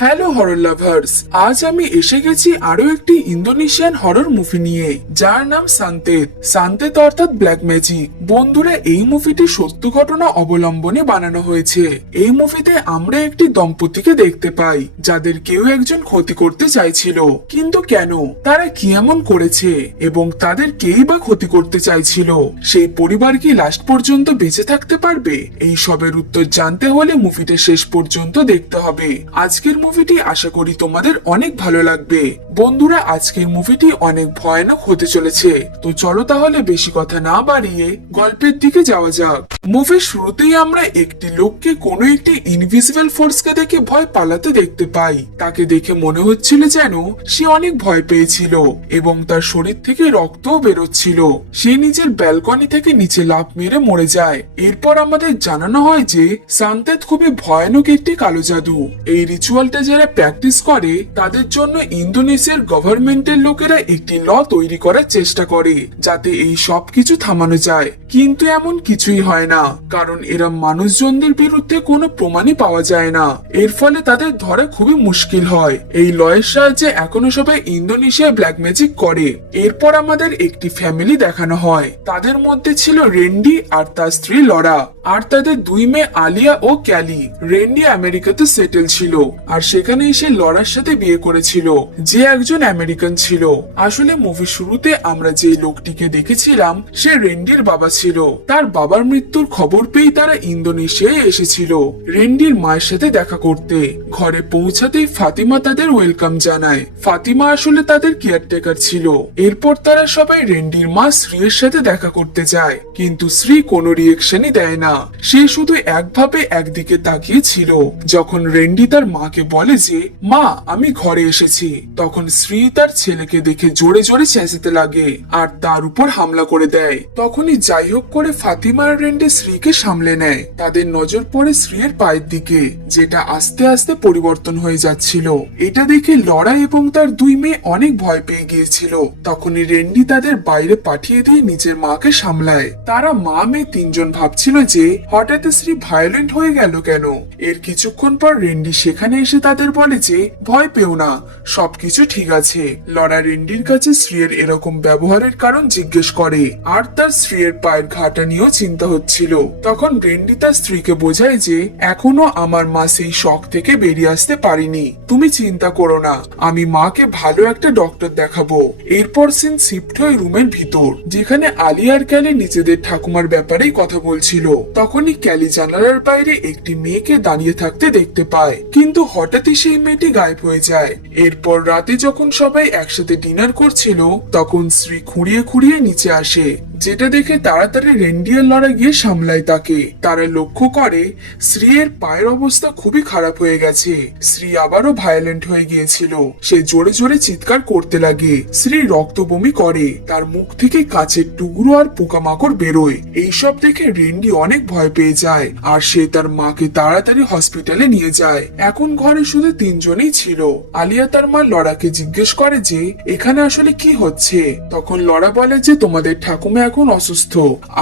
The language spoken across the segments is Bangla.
হ্যালো হরর লাভার্স, আজ আমি এসে গেছি আরো একটি ইন্দোনেশিয়ান হরর মুভি নিয়ে, যার নাম সান্তেত। সান্তেত অর্থাৎ ব্ল্যাক ম্যাজিক। বন্ধুরা, এই মুভিটি সত্য ঘটনা অবলম্বনে বানানো হয়েছে। এই মুভিতে আমরা একটি দম্পতিকে দেখতে পাই, যাদের কেউ একজন ক্ষতি করতে চাইছিল। কিন্তু কেন, তারা কি এমন করেছে এবং তাদের কেই বা ক্ষতি করতে চাইছিল? সেই পরিবার কি লাস্ট পর্যন্ত বেঁচে থাকতে পারবে? এই সবের উত্তর জানতে হলে মুভিটা শেষ পর্যন্ত দেখতে হবে। আজকের মুভিটি আশা করি তোমাদের অনেক ভালো লাগবে। বন্ধুরা, আজকের মুভিটি অনেক ভয়ানক হতে চলেছে, তো চলো তাহলে বেশি কথা না বাড়িয়ে গল্পের দিকে যাওয়া যাক। মুভির শুরুতেই আমরা একটি লোককে কোনো একটি ইনভিজিবল ফোর্সকে দেখে ভয় পালাতে দেখতে পাই। তাকে দেখে মনে হচ্ছিল যেন সে অনেক ভয় পেয়েছিল এবং তার শরীর থেকে রক্তও বেরোচ্ছিল। সে নিজের ব্যালকনি থেকে নিচে লাফ মেরে মরে যায়। এরপর আমাদের জানানো হয় যে সান্তেত খুবই ভয়ানক একটি কালো জাদু। এই রিচুয়ালটা যারা প্র্যাকটিস করে তাদের জন্য ইন্দোনেশিয়ার গভর্নমেন্টের লোকেরা একটি ল তৈরি করার চেষ্টা করে যাতে এই সব কিছু থামানো যায়, কিন্তু এমন কিছুই হয় না, কারণ এরা মানুষজনদের বিরুদ্ধে কোনো প্রমাণই পাওয়া যায় না। এর ফলে তাদের ধরা খুবই মুশকিল হয়। এই লয়ের সাহায্যে এখনো সবাই ইন্দোনেশিয়া ব্ল্যাক ম্যাজিক করে। এরপর আমাদের একটি ফ্যামিলি দেখানো হয়। তাদের মধ্যে ছিল রেন্ডি আর তার স্ত্রী লরা, আর তাদের দুই মেয়ে আলিয়া ও ক্যালি। রেন্ডি আমেরিকাতে সেটেল ছিল আর সেখানে এসে লরার সাথে বিয়ে করেছিল, যে একজন আমেরিকান ছিল। আসলে মুভির শুরুতে আমরা যে লোকটিকে দেখেছিলাম সে রেন্ডির বাবা ছিল। তার বাবার মৃত্যুর খবর পেয়ে তারা ইন্দোনেশিয়ায় এসেছিল রেন্ডির মায়ের সাথে দেখা করতে। ঘরে পৌঁছাতেই ফাতিমা তাদের ওয়েলকাম জানায়। ফাতিমা আসলে তাদের কেয়ারটেকার ছিল। এরপর তারা সবাই রেন্ডির মা শ্রীয়ের সাথে দেখা করতে যায়, কিন্তু শ্রী কোনো রিয়েকশনই দেয় না। সে শুধু একভাবে একদিকে তাকিয়ে ছিল। যখন রেন্ডি তার মাকে বলে যে মা আমি ঘরে এসেছি, তখন শ্রী তার ছেলেকে দেখে জোরে জোরে চেঁচাতে লাগে আর তার উপর হামলা করে দেয়। তখনই যাই হোক করে ফাতিমা আর রেন্ডি শ্রীকে সামলে নেয়। তাদের নজর পড়ে শ্রীয়ের পায়ের দিকে, যেটা আস্তে আস্তে পরিবর্তন হয়ে যাচ্ছিল। এটা দেখে লড়াই এবং তার দুই মেয়ে অনেক ভয় পেয়ে গিয়েছিল। তখনই রেন্ডি তাদের বাইরে পাঠিয়ে দিয়ে নিজের মাকে সামলায়। তারা মা মেয়ে তিনজন ভাবছিল যে হঠাৎ শ্রী ভায়োলেন্ট হয়ে গেল কেন। এর কিছুক্ষণ পর রেন্ডি সেখানে এসে তাদের বলে যে ভয় পেও না, সবকিছু ঠিক আছে। লরা রেন্ডির কাছে শ্রীয়ের এরকম ব্যবহারের কারণ জিজ্ঞেস করে আর তার স্ত্রীর পায়ের ঘাটা নিয়েও চিন্তা হচ্ছিল। তখন রেন্ডি তার স্ত্রীকে বোঝায় যে এখনো আমার মা সেই শক থেকে বেরিয়ে আসতে পারিনি, তুমি চিন্তা করো না, আমি মাকে ভালো একটা ডক্টর দেখাবো। এরপর সিন শিফট হয় রুমের ভিতর, যেখানে আলিয়া আর ক্যালি নিজেদের ঠাকুমার ব্যাপারেই কথা বলছিল। তখনই ক্যালি জানালার বাইরে একটি মেয়েকে দাঁড়িয়ে থাকতে দেখতে পায়, কিন্তু হঠাৎই সেই মেয়েটি গায়েব হয়ে যায়। এরপর রাতে যখন সবাই একসাথে ডিনার করছিল, তখন শ্রী খুঁড়িয়ে খুঁড়িয়ে নিচে আসে, যেটা দেখে তাড়াতাড়ি রেন্ডিয়ার লড়া গিয়ে সামলায় তাকে। তারা লক্ষ্য করে শ্রীয়ের পায়ের অবস্থা খুবই খারাপ হয়ে গেছে। শ্রী আবারও ভায়োলেন্ট হয়ে গিয়েছিল। সে জোরে জোরে চিৎকার করতে লাগে। শ্রী রক্ত বমি করে, তার মুখ থেকে কাচের টুকরো আর পোকামাকড় বেরোয়। এইসব দেখে রেন্ডি অনেক ভয় পেয়ে যায় আর সে তার মাকে তাড়াতাড়ি হসপিটালে নিয়ে যায়। এখন ঘরে শুধু তিনজনই ছিল। আলিয়া তার মা লড়াকে জিজ্ঞেস করে যে এখানে আসলে কি হচ্ছে। তখন লড়া বলে যে তোমাদের ঠাকুমা এখন অসুস্থ,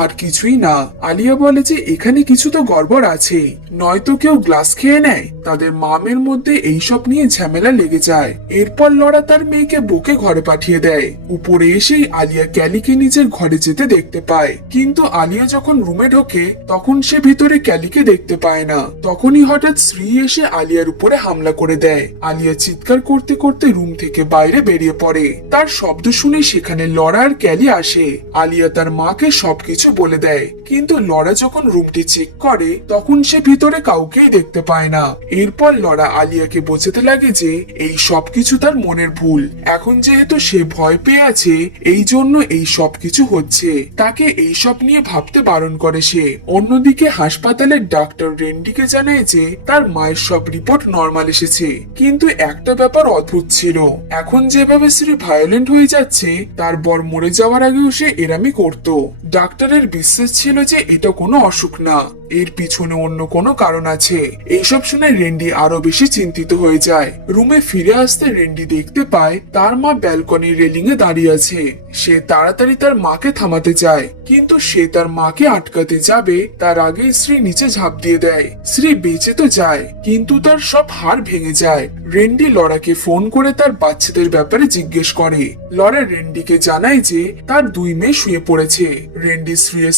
আর কিছুই না। আলিয়া বলে যে এখানে কিছু তো গড়বড় আছে, নয়তো কেউ গ্লাস খেয়ে নেয়। তাদের মামের মধ্যে এইসব নিয়ে ঝামেলা লেগে যায়। এরপর লড়া তার মেয়েকে বুকে ঘরে পাঠিয়ে দেয়। উপরে এসেই আলিয়া ক্যালিকে নিজের ঘরে যেতে দেখতে পায়, কিন্তু আলিয়া যখন রুমে ঢোকে তখন সে ভিতরে ক্যালিকে দেখতে পায় না। তখনই হঠাৎ শ্রী এসে আলিয়ার উপরে হামলা করে দেয়। আলিয়া চিৎকার করতে করতে রুম থেকে বাইরে বেরিয়ে পড়ে। তার শব্দ শুনে সেখানে লড়া আর ক্যালি আসে। আলিয়া তার মাকে সবকিছু বলে দেয়, কিন্তু লড়া যখন রুমটি চেক করে তখন সে ভিতরে কাউকেই দেখতে পায় না। এরপর লড়া আলিয়াকে বোঝাতে লাগে যে এই সবকিছু তার মনের ভুল। এখন যেহেতু সে ভয় পেয়ে আছে, এই জন্য এই সবকিছু হচ্ছে। তাকে এই সব নিয়ে ভাবতে বারণ করে সে। অন্যদিকে হাসপাতালের ডাক্তার রেন্ডিকে জানায় যে তার মায়ের সব রিপোর্ট নরমাল এসেছে, কিন্তু একটা ব্যাপার অদ্ভুত ছিল। এখন যেভাবে শ্রী ভায়োলেন্ট হয়ে যাচ্ছে, তার বর মরে যাওয়ার আগেও সে এরামি করত। ডাক্তারের বিশ্বাস ছিল যে এটা কোনো অসুখ না, এর পিছনে অন্য কোনো কারণ আছে। এইসব শুনে রেন্ডি আরো বেশি চিন্তিত হয়ে যায়। রুমে ফিরে আসতে রেন্ডি দেখতে পায় তার মা ব্যালকনির রেলিং এ দাঁড়িয়ে আছে। সে তাড়াতাড়ি তার মাকে থামাতে চায়, কিন্তু সে তার মাকে আটকাতে যাবে তার আগে শ্রী নিচে ঝাঁপ দিয়ে দেয়। শ্রী বেঁচে তো যায়, কিন্তু তার সব হাড় ভেঙে যায়। রেন্ডি লরাকে ফোন করে তার বাচ্চাদের ব্যাপারে জিজ্ঞেস করে। লরা রেন্ডিকে জানায় যে তার 2 মেয়ে শুয়ে পড়েছে। রেন্ডি শ্রীর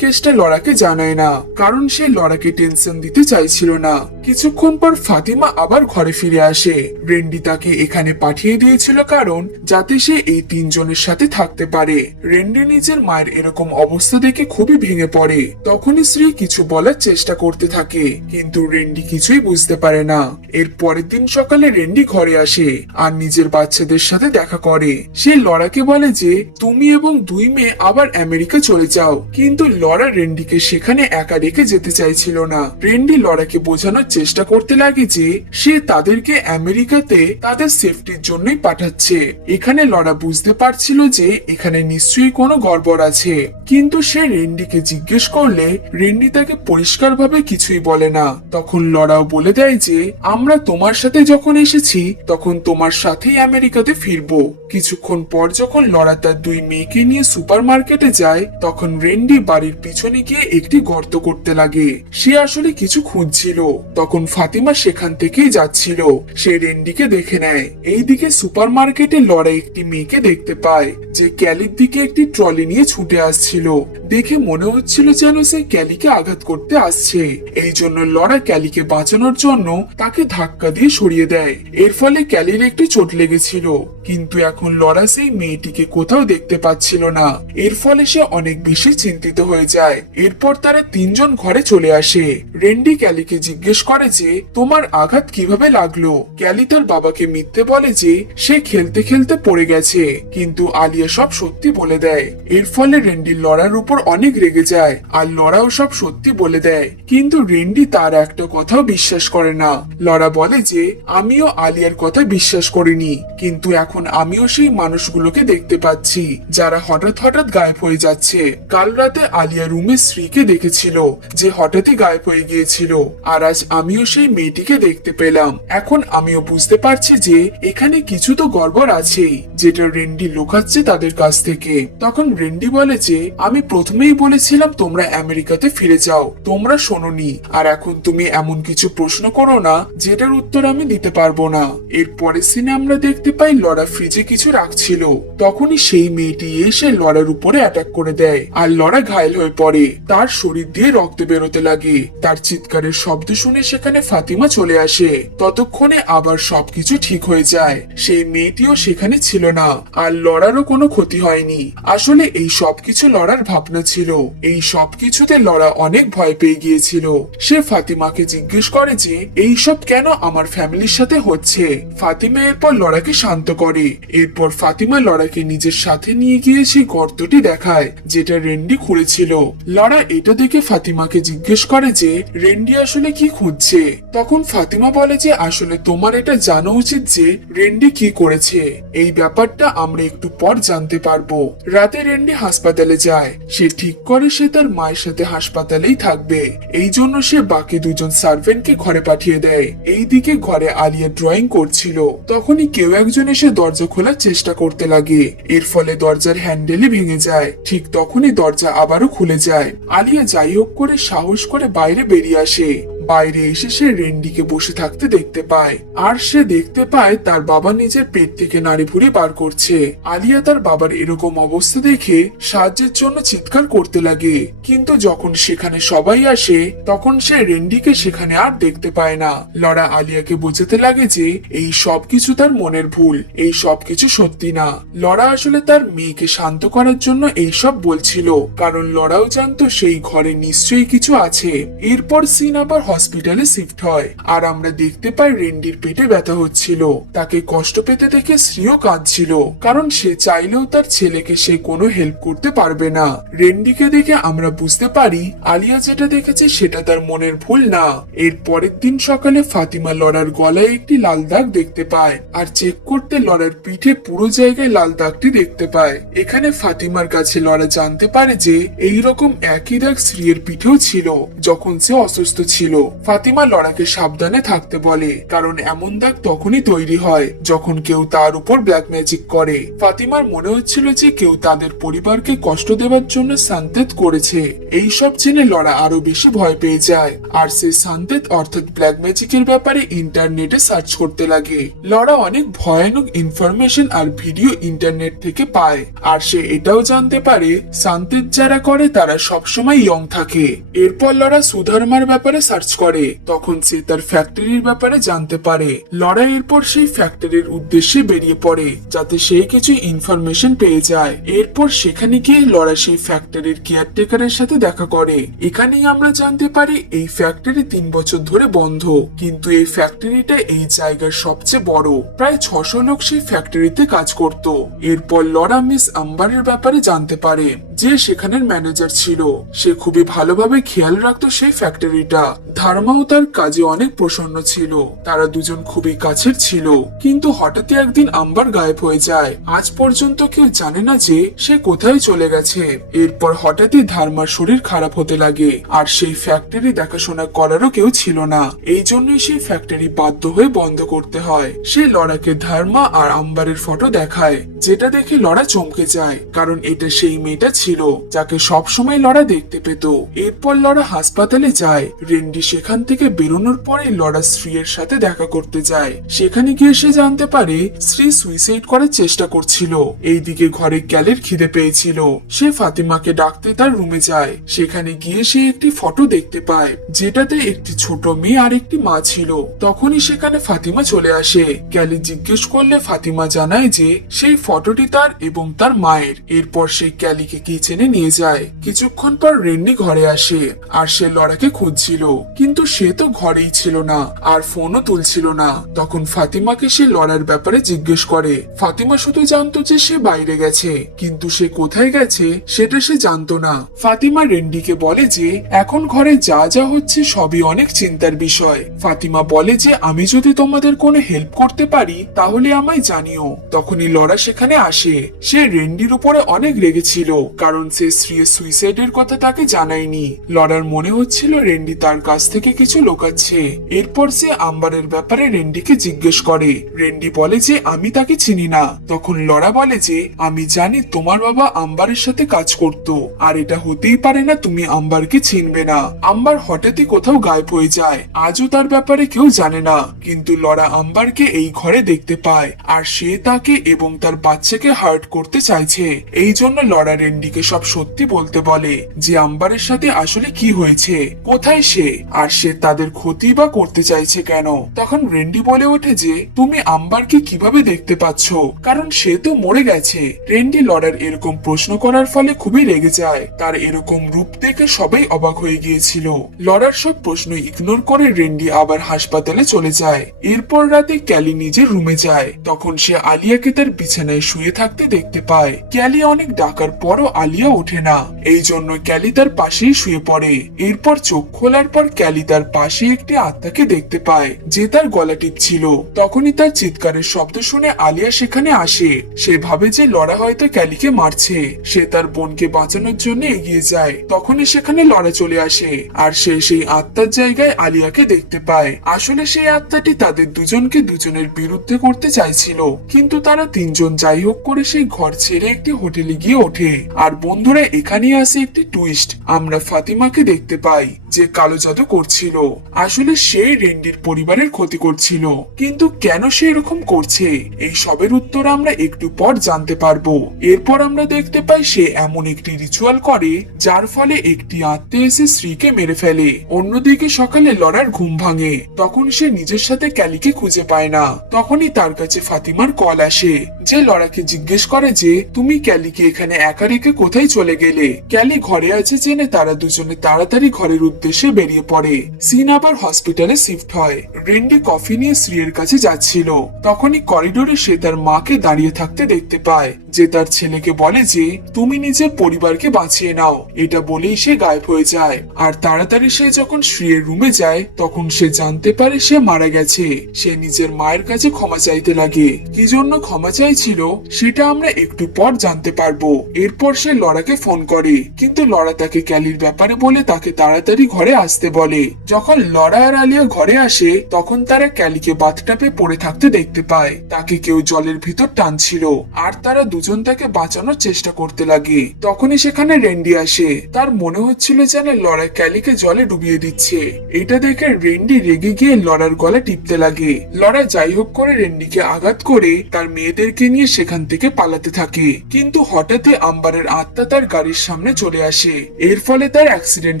কেসটা লরাকে জানায় না, কারণ সে লরাকে টেনশন দিতে চাইছিল না। কিছুক্ষণ পর ফাতিমা আবার ঘরে ফিরে আসে। রেন্ডি তাকে এখানে পাঠিয়ে দিয়েছিল কারণ যাতে সে এই 3 জনের সাথে থাকতে পারে। রেন্ডি নিজের মায়ের এরকম অবস্থা দেখে খুবই ভেঙে পড়ে। তখনই শ্রী কিছু বলার চেষ্টা করতে থাকে, কিন্তু রেন্ডি কিছুই বুঝতে পারে না। এর পরের দিন সকালে রেন্ডি ঘরে আসে আর নিজের বাচ্চাদের সাথে দেখা করে। সে লরাকে বলে যে তুমি এবং 2 মেয়ে আবার আমেরিকা চলে যাও, কিন্তু লরা রেন্ডিকে সেখানে একা রেখে যেতে চাইছিল না। রেন্ডি লরাকে বোঝানোর চেষ্টা করতে লাগে যে সে তাদেরকে আমেরিকাতে তাদের সেফটির জন্যই পাঠাচ্ছে। এখানে লরা বুঝতে পারছিল যে এখানে নিশ্চয়ই কোনো গড়বড় আছে, কিন্তু সে রেন্ডিকে জিজ্ঞেস করলে রেন্ডি তাকে পরিষ্কারভাবে কিছুই বলে না। তখন লরাও বলে দেয় যে আমরা তোমার সাথে যখন এসেছি তখন তোমার সাথেই আমেরিকাতে ফিরবো। কিছুক্ষণ পর যখন লরা তার 2 মেয়েকে নিয়ে সুপারমার্কেটে যায়, তখন রেন্ডি বাড়ির পিছনে গিয়ে একটি গর্ত করতে লাগে। সে আসলে কিছু খুঁজছিল। তখন ফাতিমা সেখান থেকেই যাচ্ছিল। সে রেন্ডিকে দেখে নেয়। এইদিকে সুপারমার্কেটে লরা একটি মেয়েকে দেখতে পায় যে ক্যালির দিকে একটি ট্রলি নিয়ে ছুটে আসছিল। দেখে মনে হচ্ছিল যেন সে ক্যালিকে আঘাত করতে আসছে। এই জন্য লরা ক্যালিকে বাঁচানোর জন্য তাকে ধাক্কা দিয়ে সরিয়ে দেয়। এর ফলে ক্যালির একটু চোট লেগেছিল, কিন্তু এখন লরা সেই মেয়েটিকে কোথাও দেখতে পাচ্ছিল না। এর ফলে সে অনেক বেশি চিন্তিত হয়ে যায়। এরপর তারা 3 জন ঘরে চলে আসে। রেন্ডি ক্যালিকে জিজ্ঞেস করে যে তোমার আঘাত কিভাবে লাগলো। ক্যালি তার বাবাকে মিথ্যে বলে যে সে খেলতে খেলতে পড়ে গেছে, কিন্তু আলিয়া সব সত্যি বলে দেয়। এর ফলে রেন্ডি লরার উপর অনেক রেগে যায় আর লরাও সব সত্যি বলে দেয়, কিন্তু রেন্ডি তার একটা কথাও বিশ্বাস করে না। লরা বলে যে আমিও আলিয়ার কথা বিশ্বাস করিনি, কিন্তু এখন আমিও সেই মানুষগুলোকে দেখতে পাচ্ছি যারা হঠাৎ হঠাৎ গায়েব হয়ে যাচ্ছে। কাল রাতে আলিয়া রুমে শ্রীকে দেখেছিল যে হঠাৎই গায়েব হয়ে গিয়েছিল, আর আজ আমিও সেই মেয়েটিকে দেখতে পেলাম। এখন আমিও বুঝতে পারছি যে এখানে কিছু তো গড়বড় আছেই, যেটা রেন্ডি লুকাচ্ছে তাদের কাছ থেকে। তখন রেন্ডি বলে যে আমি প্রথমেই বলেছিলাম তোমরা আমেরিকাতে ফিরে যাও, তোমরা শোনোনি, আর এখন তুমি এমন কিছু প্রশ্ন করো না যেটার উত্তর আমি দিতে পারবো না। এর পরের সিনে আমরা দেখতে পাই লরা ফ্রিজে কিছু রাখছিল। তখনই সেই মেয়েটি এসে লরার উপরে অ্যাটাক করে দেয় আর লরা ঘায়েল হয়ে পড়ে। তার শরীর দিয়ে রক্ত বেরোতে লাগে। তার চিৎকারের শব্দ শুনে সেখানে ফাতিমা চলে আসে। ততক্ষণে আবার সবকিছু ঠিক হয়ে যায়। সেই মেয়েটিও সেখানে ছিল না আর লরারও কোনো ক্ষতি হয়নি। আসলে এই সবকিছু লরার ভাবনা ছিল। এই সবকিছুতে লরা অনেক ভয় পেয়ে গিয়েছিল। সে ফাতিমাকে জিজ্ঞেস করে যে এই সব কেন আমার ফ্যামিলির সাথে হচ্ছে। ফাতিমা এরপর লরাকে শান্ত করে। এরপর ফাতিমা লরাকে নিজের সাথে নিয়ে গিয়ে সেই গর্তটি দেখায় যেটা রেন্ডি খুঁড়েছিল। লরা এটা দেখে ফাতিমাকে জিজ্ঞেস করে যে রেন্ডি আসলে কি খুঁজছে। তখন ফাতিমা বলে যে আসলে তোমার এটা জানা উচিত যে রেন্ডি কি করেছে। এই ব্যাপারটা আমরা একটু পর জানতে পারবো। রাতে রেন্ডি হাসপাতালে যায়। সে ঠিক করে সে তার মায়ের সাথে হাসপাতালেই থাকবে। এই জন্য সে বাকি 2 জন সার্ভেন্টকে ঘরে পাঠিয়ে দেয়। এইদিকে ঘরে আলিয়া ড্রয়িং করছিল। তখনই কেউ একজন এসে দরজা খোলার চেষ্টা করতে লাগে। এর ফলে দরজার হ্যান্ডেলই ভেঙে যায়। ঠিক তখনই দরজা আবারও খুলে যায়। আলিয়া যাই হোক করে সাহস করে বাইরে বেরিয়ে আসে। বাইরে এসে সে রেন্ডিকে বসে থাকতে দেখতে পায়, আর সে দেখতে পায় তার বাবা নিজের পেট থেকে নাড়ি ভুড়ি বার করছে। আলিয়া তার বাবার এরকম অবস্থা দেখে সাহায্যের জন্য চিৎকার করতে লাগে, কিন্তু যখন সেখানে সবাই আসে তখন সে রেন্ডিকে সেখানে আর দেখতে পায় না। লরা আলিয়াকে বোঝাতে লাগে যে এই সবকিছু তার মনের ভুল, এই সবকিছু সত্যি না। লরা আসলে তার মেয়েকে শান্ত করার জন্য এই সব বলছিল, কারণ লরাও জানতো সেই ঘরে নিশ্চয়ই কিছু আছে। এরপর সিন আবার হসপিটালে শিফট হয়, আর আমরা দেখতে পাই রেন্ডির পেটে ব্যথা হচ্ছিল। তাকে কষ্ট পেতে দেখে শ্রীও কাঁদছিল, কারণ সে চাইলেও তার ছেলেকে সে কোনো হেল্প করতে পারবে না। রেন্ডিকে দেখে আমরা বুঝতে পারি আলিয়া যেটা দেখেছে সেটা তার মনের ভুল না। এর পরের দিন সকালে ফাতিমা লরার গলায় একটি লাল দাগ দেখতে পায়, আর চেক করতে লরার পিঠে পুরো জায়গায় লাল দাগটি দেখতে পায়। এখানে ফাতিমার কাছে লরা জানতে পারে যে এই রকম একই দাগ শ্রীয়ের পিঠেও ছিল যখন সে অসুস্থ ছিল। ফাতিমা লরাকে সাবধানে থাকতে বলে, কারণ এমন দাগ তখনই তৈরি হয় যখন কেউ তার উপর ব্ল্যাক ম্যাজিক করে। ফাতিমার মনে হচ্ছিল যে কেউ তাদের পরিবারকে কষ্ট দেওয়ার জন্য সান্তেত করেছে। এইসব জেনে লরা আরো বেশি ভয় পেয়ে যায়, আর সে সান্তেত অর্থাৎ ব্ল্যাক ম্যাজিকের ব্যাপারে ইন্টারনেটে সার্চ করতে লাগে। লরা অনেক ভয়ানক ইনফরমেশন আর ভিডিও ইন্টারনেট থেকে পায়, আর সে এটাও জানতে পারে সান্তেত যারা করে তারা সবসময় ইয়ং থাকে। এরপর লরা সুধর্মার ব্যাপারে সার্চ করে, তখন সে তার ফ্যাক্টরির ব্যাপারে জানতে পারে। লরা এরপর সেই ফ্যাক্টরির উদ্দেশ্যে বেরিয়ে পড়ে যাতে সে কিছু ইনফরমেশন পেয়ে যায়। এরপর সেখানে গিয়ে লরা সেই ফ্যাক্টরির কেয়ারটেকারের সাথে দেখা করে। এখানেই আমরা জানতে পারি এই ফ্যাক্টরি 3 বছর ধরে বন্ধ, কিন্তু এই ফ্যাক্টরিটা এই জায়গার সবচেয়ে বড়। প্রায় 600 লোক সেই ফ্যাক্টরিতে কাজ করত। এরপর লরা মিস আম্বারের ব্যাপারে জানতে পারে, যে সেখানের ম্যানেজার ছিল। সে খুবই ভালোভাবে খেয়াল রাখতো সেই ফ্যাক্টরিটা। ধর্মাও তার কাজে অনেক প্রসন্ন ছিল, তারা দুজন খুবই কাছের ছিল। কিন্তু হঠাৎই একদিন আম্বার গায়েব হয়ে যায়। আজ পর্যন্ত কেউ জানে না যে সে কোথায় চলে গেছে। এরপর হঠাৎই ধর্মার শরীর খারাপ হতে লাগে, আর সেই ফ্যাক্টরি দেখাশোনা করারও কেউ ছিল না। এই জন্যই সেই ফ্যাক্টরি বাধ্য হয়ে বন্ধ করতে হয়। সে লরাকে ধর্মা আর আম্বারের ফটো দেখায়, যেটা দেখে লরা চমকে যায়, কারণ এটা সেই মেয়েটা ছিল যাকে সবসময় লরা দেখতে পেত। এরপর লরা হাসপাতালে যায়। রেন্ডি সেখান থেকে বেরোনোর পরে লরা স্ত্রীর সাথে দেখা করতে যায়। সেখানে গিয়ে সে জানতে পারে স্ত্রী সুইসাইড করার চেষ্টা করছিল। এইদিকে ঘরে ক্যালের খিদে পেয়েছিল। সে ফাতিমাকে ডাকতে তার রুমে যায়। সেখানে গিয়ে সে একটি ফটো দেখতে পায়, যেটাতে একটি ছোট মেয়ে আর একটি মা ছিল। তখনই সেখানে ফাতিমা চলে আসে। ক্যালি জিজ্ঞেস করলে ফাতিমা জানায় যে সেই ফটোটি তার এবং তার মায়ের। এরপর সে ক্যালিকে কিচেনে নিয়ে যায়। কিছুক্ষণ পর রেন্ডি ঘরে আসে, আর সে লরাকে খুঁজছিল, কিন্তু সে তো ঘরেই ছিল না, আর ফোনও তুলছিল না। তখন ফাতিমাকে সে লরার ব্যাপারে জিজ্ঞেস করে। ফাতিমা শুধু জানতো যে সে বাইরে গেছে, কিন্তু সে কোথায় গেছে সেটা সে জানতো না। ফাতিমা রেন্ডিকে বলে যে এখন ঘরে যা যা হচ্ছে সবই অনেক চিন্তার বিষয়। ফাতিমা বলে যে আমি যদি তোমাদের কোনো হেল্প করতে পারি তাহলে আমায় জানিও। তখনই লরা সেখানে আসে। সে রেন্ডির উপরে অনেক রেগেছিল, কারণ সে স্ত্রীর সুইসাইডের কথা তাকে জানায়নি। লরার মনে হচ্ছিল রেন্ডি তার কাছ থেকে কিছু লুকাচ্ছে। এরপর সে আম্বারের ব্যাপারে রেন্ডিকে জিজ্ঞেস করে। রেন্ডি বলে যে আমি তাকে চিনি না। তখন লরা বলে যে আমি জানি তোমার বাবা আম্বারের সাথে কাজ করত, আর এটা হতেই পারে না তুমি আম্বারকে চিনবে না। আম্বার হঠাৎই কোথাও গায়েব হয়ে যায়। আজও তার ব্যাপারে কেউ জানে না, কিন্তু লরা আম্বারকে এই ঘরে দেখতে পায়, আর সে তাকে এবং তার বাচ্চাকে হার্ট করতে চাইছে। এই জন্য লরা রেন্ডিকে সব সত্যি বলতে বলে যে আম্বারের সাথে আসলে কি হয়েছে, কোথায় সে, আর সে তাদের ক্ষতি বা করতে চাইছে কেন। তখন রেন্ডি বলে ওঠে যে তুমি আম্বারকে কিভাবে দেখতে পাচ্ছ, কারণ সে তো মরে গেছে। রেন্ডি লরার এরকম প্রশ্ন করার ফলে খুবই রেগে যায়। তার এরকম রূপ দেখে সবাই অবাক হয়ে গিয়েছিল। লরার সব প্রশ্ন ইগনোর করে রেন্ডি আবার হাসপাতালে চলে যায়। এরপর রাতে ক্যালি নিজের রুমে যায়। তখন সে আলিয়াকে তার বিছানায় শুয়ে থাকতে দেখতে পায়। ক্যালি অনেক ডাকার পরও আলিয়া ওঠে না, এই জন্য ক্যালি তার পাশেই শুয়ে পড়ে। এরপর চোখ খোলার পর ক্যালি তার পাশে একটি আত্মাকে দেখতে পায়, যে তার গলা টিপছিল। তখনই তার চিৎকারের শব্দ শুনে আলিয়া সেখানে আসে। সে ভাবে যে লরা হয়তো ক্যালিকে মারছে। সে তার বোনকে বাঁচানোর জন্য এগিয়ে যায়। তখনই সেখানে লরা চলে আসে, আর সে সেই আত্মার জায়গায় আলিয়াকে দেখতে পায়। আসলে সেই আত্মাটি তাদের দুজনকে দুজনের বিরুদ্ধে করতে চাইছিল, কিন্তু তারা তিনজন যাই হোক করে সেই ঘর ছেড়ে একটি হোটেলে গিয়ে ওঠে। আর বন্ধুরা, এখানেই আসে একটি টুইস্ট। আমরা ফাতিমাকে দেখতে পাই যে কালো জাদু করছিল। আসলে সে রেন্ডির পরিবারের ক্ষতি করছিল, কিন্তু কেন সে এরকম করছে এই সবের উত্তর আমরা একটু পর জানতে পারবো। এরপর আমরা দেখতে পাই সে এমন একটি রিচুয়াল করে যার ফলে একটি আত্মা এসে স্ত্রীকে মেরে ফেলে। অন্যদিকে সকালে লরার ঘুম ভাঙে। তখন সে নিজের সাথে ক্যালিকে খুঁজে পায় না। তখনই তার কাছে ফাতিমার কল আসে, যে লরাকে জিজ্ঞেস করে যে তুমি ক্যালিকে এখানে একা রেখে কোথায় চলে গেলে। ক্যালি ঘরে আছে জেনে তারা দুজনে তাড়াতাড়ি ঘরের উদ্দেশ্যে বেরিয়ে পড়ে। সিন আবার হসপিটালে শিফট হয়। রেন্ডি কফি নিয়ে স্ত্রীর কাছে যাচ্ছিল। তখনই করিডোরে সে তার মাকে দাঁড়িয়ে থাকতে দেখতে পায়, যে তার ছেলেকে বলে যে তুমি নিজের পরিবারকে বাঁচিয়ে নাও। এটা বলেই সে গায়েব হয়ে যায়। আর তাড়াতাড়ি সে যখন স্ত্রীর রুমে যায় তখন সে জানতে পারে সে মারা গেছে। সে নিজের মায়ের কাছে ক্ষমা চাইতে লাগে। কি জন্য ক্ষমা চাইছিল সেটা আমরা একটু পর জানতে পারবো। এরপর সে সে লরাকে ফোন করে, কিন্তু লরা তাকে ক্যালির ব্যাপারে বলে তাকে তাড়াতাড়ি ঘরে আসতে বলে। যখন লরা আর আলিয়া ঘরে আসে তখন তারা ক্যালিকে বাথটাবে পড়ে থাকতে দেখতে পায়। তাকে কেউ জলের ভিতর টানছিল আর তারা দুজন তাকে বাঁচানোর চেষ্টা করতে লাগে। তখনই সেখানে রেন্ডি আসে। তার মনে হচ্ছিল যেন লরা ক্যালিকে জলে ডুবিয়ে দিচ্ছে। এটা দেখে রেন্ডি রেগে গিয়ে লরার গলা টিপতে লাগে। লরা যাই হোক করে রেন্ডিকে আঘাত করে তার মেয়েদেরকে নিয়ে সেখান থেকে পালাতে থাকে, কিন্তু হঠাৎই আম্বারের আত্মা তার গাড়ির সামনে চলে আসে। এর ফলে তার অ্যাক্সিডেন্ট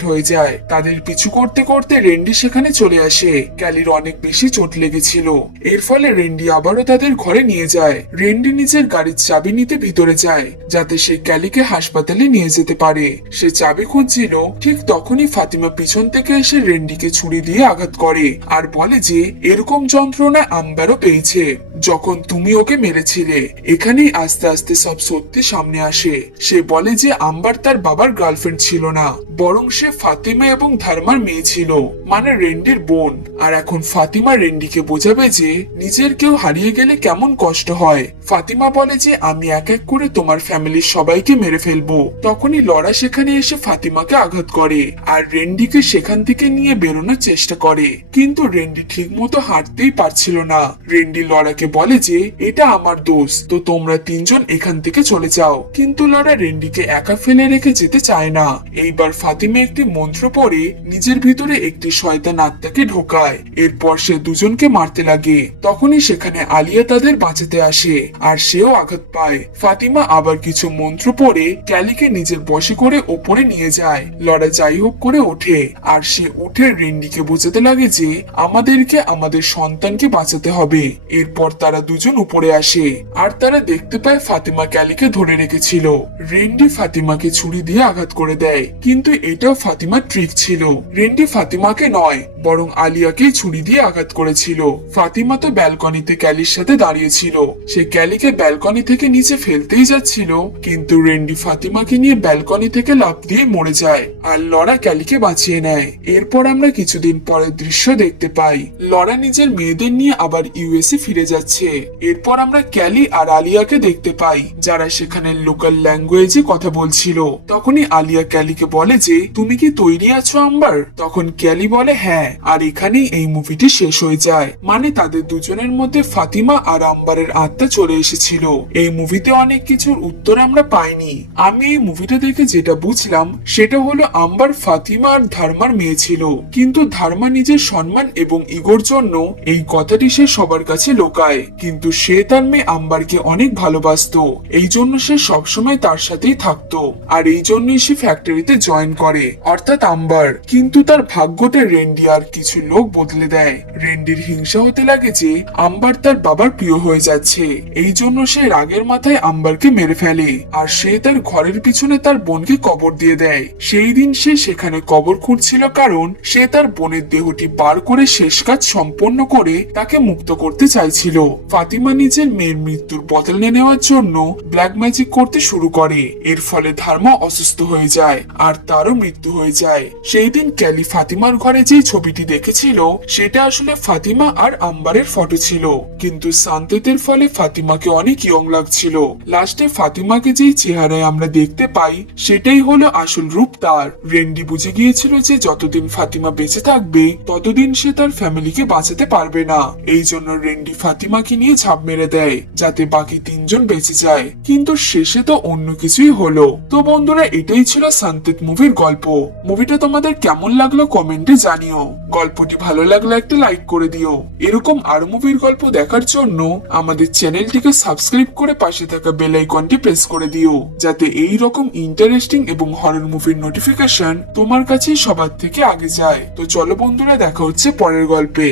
হয়ে যায়। তাদের পিছু করতে করতে রেন্ডি সেখানে চলে আসে। ক্যালির অনেক বেশি চোট লেগেছিল। এর ফলে রেন্ডি আবারও তাদের ঘরে নিয়ে যায়। রেন্ডি নিজের গাড়ির চাবি নিতে ভিতরে যায় যাতে সে ক্যালিকে হাসপাতালে নিয়ে যেতে পারে। সে চাবি খুঁজছিল, ঠিক তখনই ফাতিমা পিছন থেকে এসে রেন্ডিকে ছুরি দিয়ে আঘাত করে আর বলে যে এরকম যন্ত্রণা আম্বারও পেয়েছে যখন তুমি ওকে মেরেছিলে। এখানেই আস্তে আস্তে সব সত্যি সামনে আসে। সে বলে যে আম্বার তার বাবার গার্লফ্রেন্ড ছিল না, বরং সে ফাতিমা এবং ধর্মার মেয়ে ছিল, মানে রেন্ডির বোন। আর এখন ফাতিমা রেন্ডিকে বোঝাবে যে নিজের কেউ হারিয়ে গেলে কেমন কষ্ট হয়। ফাতিমা বলে যে আমি এক এক করে তোমার ফ্যামিলির সবাইকে মেরে ফেলবো। তখনই লরা সেখানে এসে ফাতিমাকে আঘাত করে আর রেন্ডিকে সেখান থেকে নিয়ে বেরোনোর চেষ্টা করে, কিন্তু রেন্ডি ঠিক মতো হাঁটতেই পারছিল না। রেন্ডি লরাকে বলে যে এটা আমার দোষ, তো তোমরা তিনজন এখান থেকে চলে যাও। কিন্তু লরা রেন্ডিকে একা ফেলে রেখে যেতে চায় না। এইবার ফাতিমা একটি মন্ত্র পড়ে নিজের ভিতরে একটি শয়তান আত্মাকে ঢোকায়। এরপর সে দুজনকে মারতে লাগে। তখনই সেখানে আলিয়া তাদের বাঁচাতে আসে আর সেও আঘাত পায়। ফাতিমা আবার কিছু মন্ত্র পড়ে ক্যালিকে নিজের বশে করে ওপরে নিয়ে যায়। লরা যাই হোক করে ওঠে আর সে উঠে রেন্ডিকে বোঝাতে লাগে যে আমাদেরকে আমাদের সন্তানকে বাঁচাতে হবে। এরপর তারা দুজন উপরে আসে আর তারা দেখতে পায় ফাতিমা ক্যালিকে ধরে রেখেছিল। রেন্ডি ফাতিমাকে ছুরি দিয়ে আঘাত করে দেয়, কিন্তু এটাও ফাতিমার ট্রিক ছিল। রেন্ডি ফাতিমাকে নয় বরং আলিয়াকেই ছুরি দিয়ে আঘাত করেছিল। ফাতিমা তো ব্যালকনিতে ক্যালির সাথে দাঁড়িয়েছিল। সে ক্যালিকে ব্যালকনি থেকে নিচে ফেলতেই যাচ্ছিল, কিন্তু রেন্ডি ফাতিমাকে নিয়ে ব্যালকনি থেকে লাফ দিয়ে মরে যায় আর লরা ক্যালিকে বাঁচিয়ে নেয়। এরপর আমরা কিছুদিন পরের দৃশ্য দেখতে পাই। লরা নিজের মেয়েদের নিয়ে আবার ইউএসএ ফিরে যাচ্ছে। এরপর আমরা ক্যালি আর আলিয়াকে দেখতে পাই যারা সেখানে লোকাল ল্যাঙ্গুয়েজে কথা বলছিল। তখনই আলিয়া ক্যালিকে বলে যে তুমি কি তৈরি আছো আম্বার? তখন ক্যালি বলে হ্যাঁ। আর এখানেই এই মুভিটি শেষ হয়ে যায়। মানে তাদের দুজনের মধ্যে ফাতিমা আর আম্বারের আত্মা চলে এসেছিল। এই মুভিতে অনেক কিছুর উত্তর আমরা পাইনি। আমি এই মুভিটা দেখে যেটা বুঝলাম সেটা হলো আম্বার ফাতিমা আর ধর্মার মেয়ে ছিল, কিন্তু ধর্মা নিজের সম্মান এবং ইগোর জন্য এই কথাটি সে সবার কাছে লোকায়। কিন্তু সে তার মেয়ে আম্বারকে অনেক ভালোবাসতো, এই জন্য সে সবসময় তার সাথেই থাকতো। আর এই জন্যই সে ফ্যাক্টরিতে জয়েন করে, অর্থাৎ আম্বার। কিন্তু তার ভাগ্যটা রেন্ডি আর কিছু লোক বদলে দেয়। রেন্ডির হিংসা হতে লাগে যে আম্বার তার বাবার প্রিয় হয়ে যাচ্ছে। এই জন্য সে রাগের মাথায় আম্বারকে মেরে ফেলে আর সে তার ঘরের পিছনে তার বোনকে কবর দিয়ে দেয়। সেই দিন সে সেখানে কবর খুঁড়ছিল কারণ সে তার বোনের দেহটি বার করে শেষ কাজ সম্পন্ন করে তাকে মুক্ত করতে চাইছিল। ফাতিমা নিজের মেয়ের মৃত্যুর বদল নেওয়ার জন্য ব্ল্যাক ম্যাজিক করতে শুরু করে। এর ফলে ধর্মা অসুস্থ হয়ে যায় আর তারও মৃত্যু হয়ে যায়। সেই দিন ক্যালি ফাতিমার ঘরে যে ছবিটি দেখেছিল সেটা আসলে ফাতিমা আর আম্বারের ফটো ছিল, কিন্তু সান্তেতের ফলে ফাতিমাকে অনেক ইয়ং লাগছিল। লাস্টে ফাতিমাকে যেই চেহারায় আমরা দেখতে পাই সেটাই হলো আসল রূপ তার। রেন্ডি বুঝে গিয়েছিল যে যতদিন ফাতিমা বেঁচে থাকবে ততদিন সে তার ফ্যামিলিকে বাঁচাতে পারবে না। এই জন্য রেন্ডি ফাতিমাকে নিয়ে ঝাঁপ মেরে দেয় যাতে বাকি তিনজন বেঁচে যায়, কিন্তু শেষে তো অন্য কিছুই হলো। তো বন্ধুরা, এটাই ছিল সান্তেত মুভির গল্প। মুভিটা তোমাদের কেমন লাগলো কমেন্টে জানিও। গল্পটি ভালো লাগলে একটা লাইক করে দিও। এরকম আরো মুভির গল্প দেখার জন্য আমাদের চ্যানেলটিকে সাবস্ক্রাইব করে পাশে থাকা বেল আইকনটি প্রেস করে দিও, যাতে এই রকম ইন্টারেস্টিং এবং হরর মুভির নোটিফিকেশন তোমার কাছে সবার থেকে আগে যায়। তো চলো বন্ধুরা, দেখা হচ্ছে পরের গল্পে।